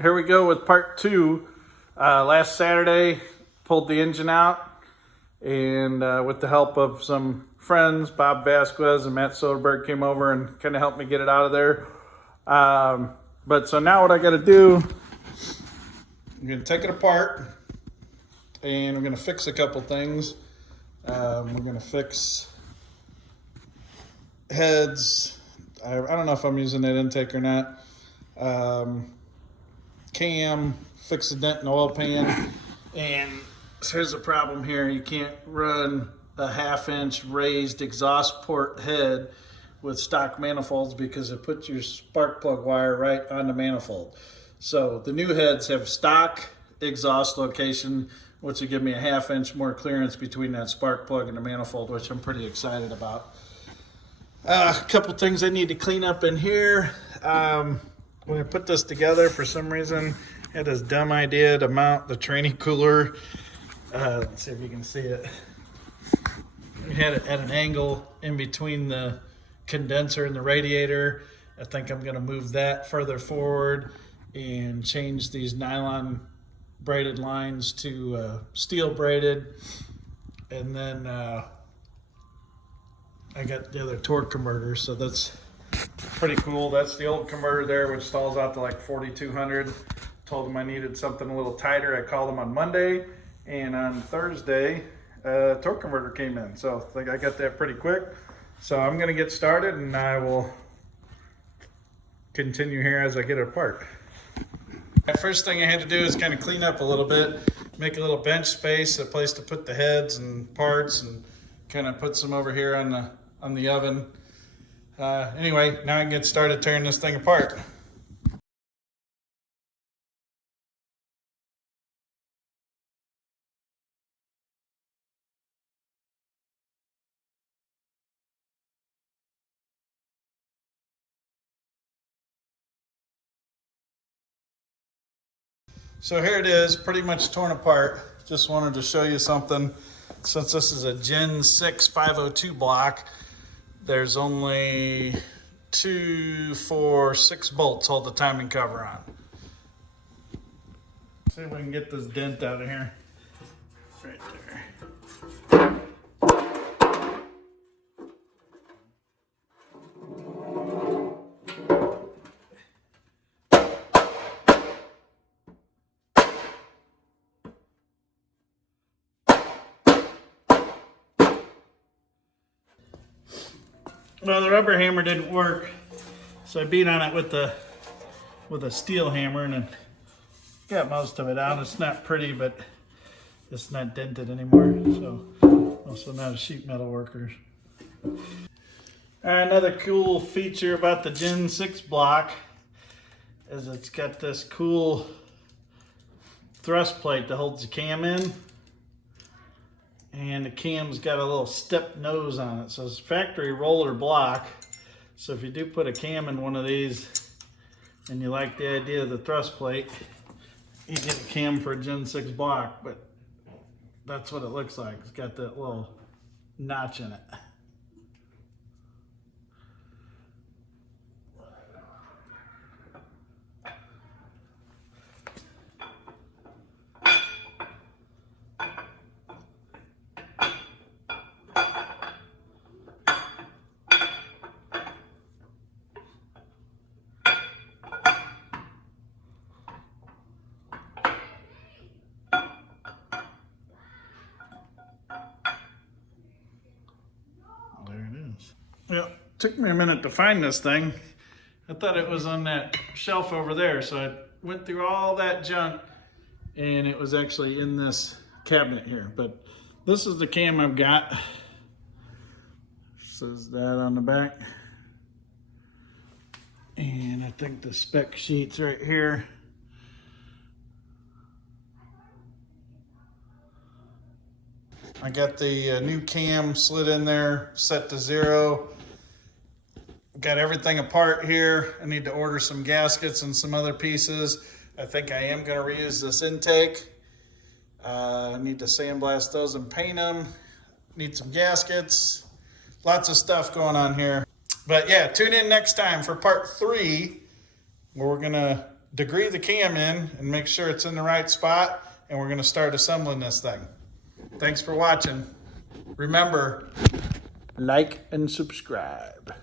Here we go with part two. Last Saturday, pulled the engine out, and with the help of some friends, Bob Vasquez and Matt Soderberg came over and kind of helped me get it out of there. But so now what I got to do, I'm going to take it apart, and I'm going to fix a couple things. We're going to fix heads. I don't know if I'm using that intake or not. Cam, fix the dent in the oil pan, and here's the problem here. You can't run a 1/2-inch raised exhaust port head with stock manifolds because it puts your spark plug wire right on the manifold. So the new heads have stock exhaust location, which will give me a 1/2 inch more clearance between that spark plug and the manifold, which I'm pretty excited about. A couple things I need to clean up in here. When I put this together, for some reason, I had this dumb idea to mount the training cooler. Let's see if you can see it. We had it at an angle in between the condenser and the radiator. I think I'm going to move that further forward and change these nylon braided lines to steel braided. And then I got the other torque converter, so that's pretty cool. That's the old converter there, which stalls out to like 4,200. Told them I needed something a little tighter. I called them on Monday, and on Thursday, torque converter came in. So I think I got that pretty quick. So I'm gonna get started, and I will continue here as I get it apart. The first thing I had to do is kind of clean up a little bit, make a little bench space, a place to put the heads and parts, and kind of put some over here on the oven. Anyway, now I can get started tearing this thing apart. So here it is, pretty much torn apart. Just wanted to show you something. Since this is a Gen 6 502 block, there's only 2, 4, 6 bolts hold the timing cover on. See if we can get this dent out of here. Right there. Well, the rubber hammer didn't work, so I beat on it with a steel hammer, and then got most of it out. It's not pretty, but it's not dented anymore. So also not a sheet metal worker. Another cool feature about the Gen 6 block is it's got this cool thrust plate that holds the cam in. And the cam's got a little step nose on it. So it's factory roller block. So if you do put a cam in one of these and you like the idea of the thrust plate, you get a cam for a Gen 6 block, but that's what it looks like. It's got that little notch in it. Yeah, it took me a minute to find this thing. I thought it was on that shelf over there, so I went through all that junk, and it was actually in this cabinet here. But this is the cam I've got. Says that on the back. And I think the spec sheet's right here. I got the new cam slid in there, set to 0. Got everything apart here. I need to order some gaskets and some other pieces. I think I am going to reuse this intake. I need to sandblast those and paint them. Need some gaskets. Lots of stuff going on here. But yeah, tune in next time for part 3, where we're going to degree the cam in and make sure it's in the right spot, and we're gonna start assembling this thing. Thanks for watching. Remember, like and subscribe.